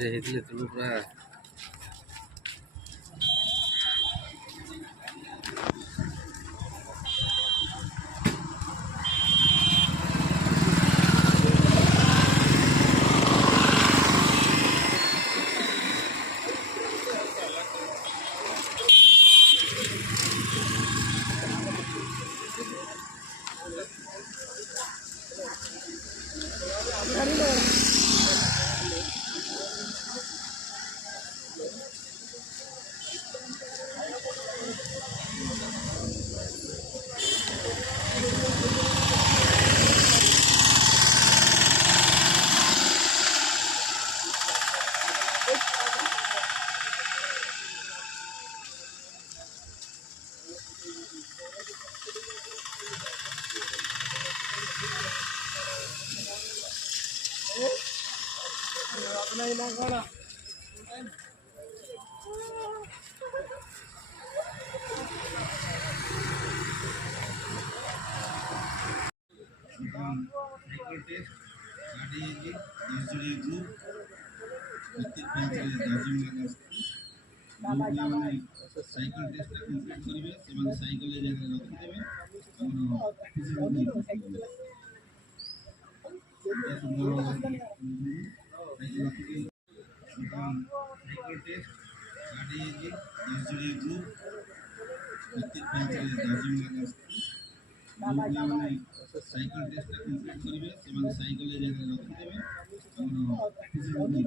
ହେଇଥିଲେ ତେଣୁ ପୁରା साइकिल टेस्ट गाड़ी है 10 जणिया ग्रुप प्रत्येक बेंच रे 10 जण लगा माने साइकिल टेस्ट कंप्लीट करिवे से माने साइकिल ले जाके रखि देबे हमर फिजिकल नहीं साइकिल टेस्ट गाड़ी है 10 जणिया ग्रुप प्रत्येक बेंच रे 10 जण लगा माने साइकिल टेस्ट कंप्लीट करिवे से माने साइकिल ले जाके रखि देबे हमर फिजिकल नहीं